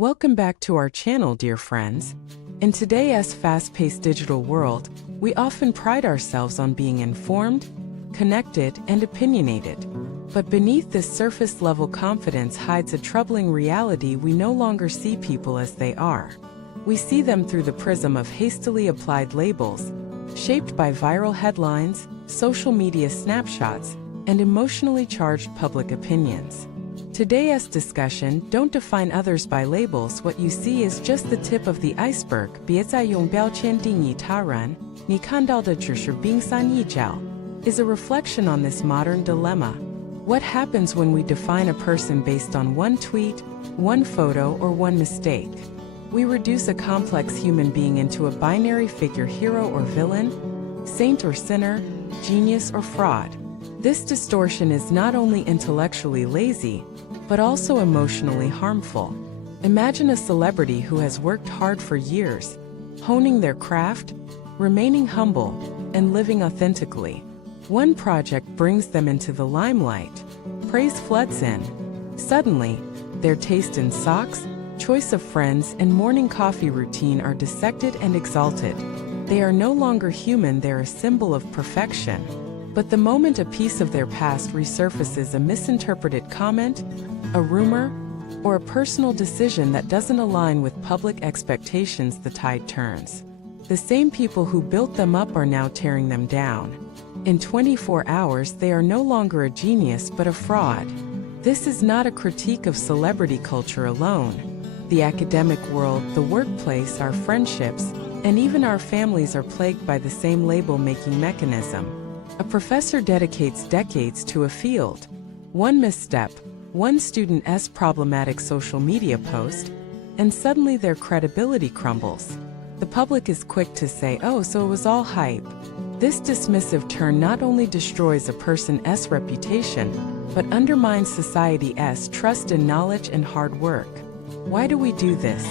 Welcome back to our channel, dear friends. In today's fast-paced digital world, we often pride ourselves on being informed, connected, and opinionated. But beneath this surface-level confidence hides a troubling reality. We no longer see people as they are. We see them through the prism of hastily applied labels, shaped by viral headlines, social media snapshots, and emotionally charged public opinions. Today's discussion: don't define others by labels. What you see is just the tip of the iceberg. 别再用标签定义他人，你看到的只是冰山一角 is a reflection on this modern dilemma. What happens when we define a person based on one tweet, one photo, or one mistake? We reduce a complex human being into a binary figure: hero or villain, saint or sinner, genius or fraud. This distortion is not only intellectually lazy, but also emotionally harmful. Imagine a celebrity who has worked hard for years, honing their craft, remaining humble, and living authentically. One project brings them into the limelight. Praise floods in. Suddenly, their taste in socks, choice of friends, and morning coffee routine are dissected and exalted. They are no longer human, they're a symbol of perfection. But the moment a piece of their past resurfaces, a misinterpreted comment, a rumor, or a personal decision that doesn't align with public expectations, the tide turns. The same people who built them up are now tearing them down. In 24 hours, they are no longer a genius but a fraud. This is not a critique of celebrity culture alone. The academic world, the workplace, our friendships, and even our families are plagued by the same label-making mechanism. A professor dedicates decades to a field. One misstep, one student's problematic social media post, and suddenly their credibility crumbles. The public is quick to say, "Oh, so it was all hype." This dismissive turn not only destroys a person's reputation, but undermines society's trust in knowledge and hard work. Why do we do this?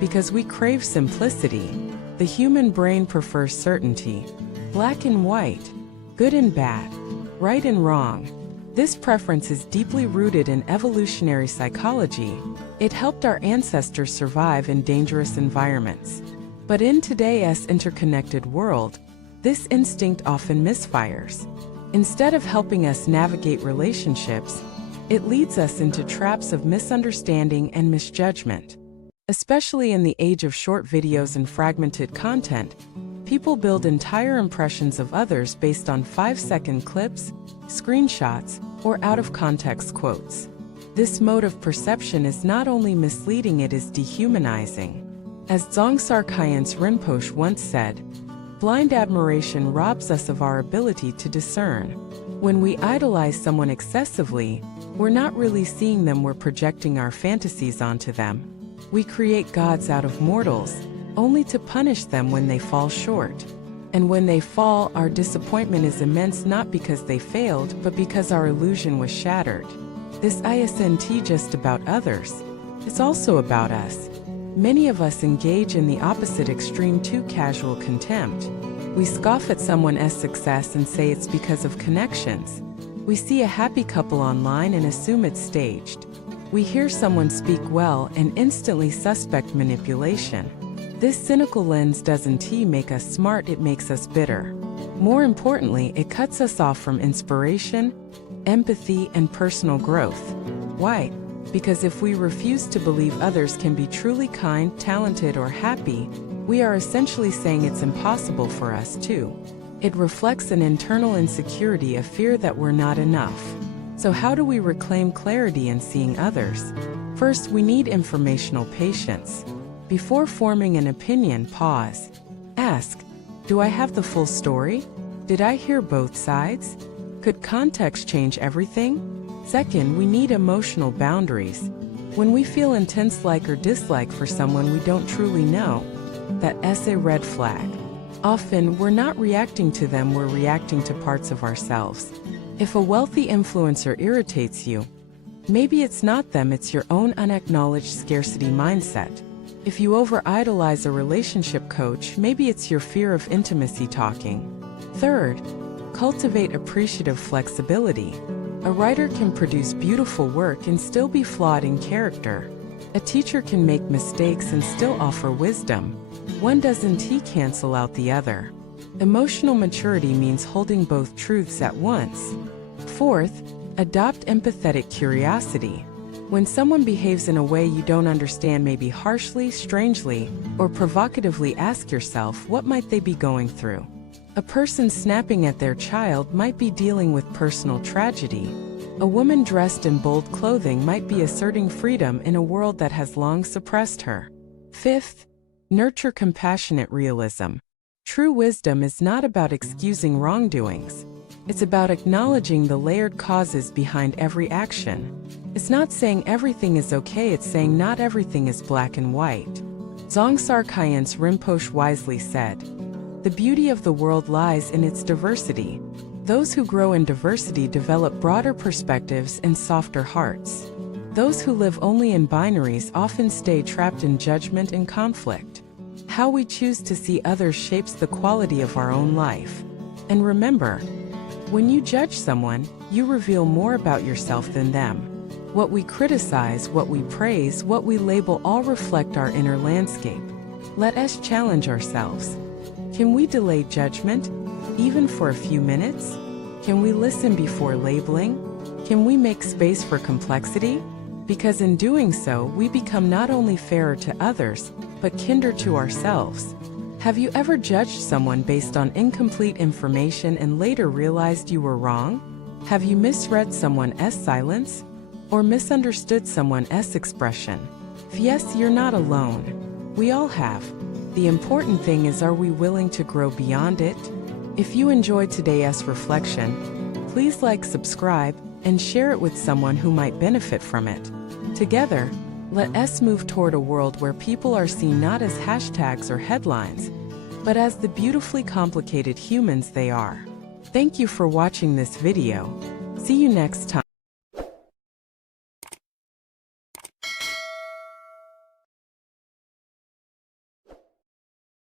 Because we crave simplicity. The human brain prefers certainty. Black and white. Good and bad, right and wrong. This preference is deeply rooted in evolutionary psychology. It helped our ancestors survive in dangerous environments. But in today's interconnected world, this instinct often misfires. Instead of helping us navigate relationships, it leads us into traps of misunderstanding and misjudgment. Especially in the age of short videos and fragmented content, people build entire impressions of others based on 5-second clips, screenshots, or out-of-context quotes. This mode of perception is not only misleading, it is dehumanizing. As Dzongtsar Khyentse Rinpoche once said, blind admiration robs us of our ability to discern. When we idolize someone excessively, we're not really seeing them, we're projecting our fantasies onto them. We create gods out of mortals, only to punish them when they fall short. And when they fall, our disappointment is immense, not because they failed, but because our illusion was shattered. This isn't just about others, it's also about us. Many of us engage in the opposite extreme: too casual contempt. We scoff at someone's success and say it's because of connections. We see a happy couple online and assume it's staged. We hear someone speak well and instantly suspect manipulation. This cynical lens doesn't make us smart, it makes us bitter. More importantly, it cuts us off from inspiration, empathy, and personal growth. Why? Because if we refuse to believe others can be truly kind, talented, or happy, we are essentially saying it's impossible for us too. It reflects an internal insecurity, a fear that we're not enough. So how do we reclaim clarity in seeing others? First, we need informational patience. Before forming an opinion, pause. Ask, do I have the full story? Did I hear both sides? Could context change everything? Second, we need emotional boundaries. When we feel intense like or dislike for someone we don't truly know, that's a red flag. Often, we're not reacting to them, we're reacting to parts of ourselves. If a wealthy influencer irritates you, maybe it's not them, it's your own unacknowledged scarcity mindset. If you over-idolize a relationship coach, maybe it's your fear of intimacy talking. Third, cultivate appreciative flexibility. A writer can produce beautiful work and still be flawed in character. A teacher can make mistakes and still offer wisdom. One doesn't cancel out the other. Emotional maturity means holding both truths at once. Fourth, adopt empathetic curiosity. When someone behaves in a way you don't understand, maybe harshly, strangely, or provocatively, ask yourself, what might they be going through? A person snapping at their child might be dealing with personal tragedy. A woman dressed in bold clothing might be asserting freedom in a world that has long suppressed her. Fifth, nurture compassionate realism. True wisdom is not about excusing wrongdoings. It's about acknowledging the layered causes behind every action. It's not saying everything is okay, it's saying not everything is black and white. Dzongtsar Khyentse Rinpoche wisely said, "The beauty of the world lies in its diversity. Those who grow in diversity develop broader perspectives and softer hearts. Those who live only in binaries often stay trapped in judgment and conflict." How we choose to see others shapes the quality of our own life. And remember, when you judge someone, you reveal more about yourself than them. What we criticize, what we praise, what we label all reflect our inner landscape. Let us challenge ourselves. Can we delay judgment, even for a few minutes? Can we listen before labeling? Can we make space for complexity? Because in doing so, we become not only fairer to others, but kinder to ourselves. Have you ever judged someone based on incomplete information and later realized you were wrong? Have you misread someone's silence? Or misunderstood someone's expression? Yes, you're not alone. We all have. The important thing is, are we willing to grow beyond it? If you enjoyed today's reflection, please like, subscribe, and share it with someone who might benefit from it. Together, let us move toward a world where people are seen not as hashtags or headlines, but as the beautifully complicated humans they are. Thank you for watching this video. See you next time.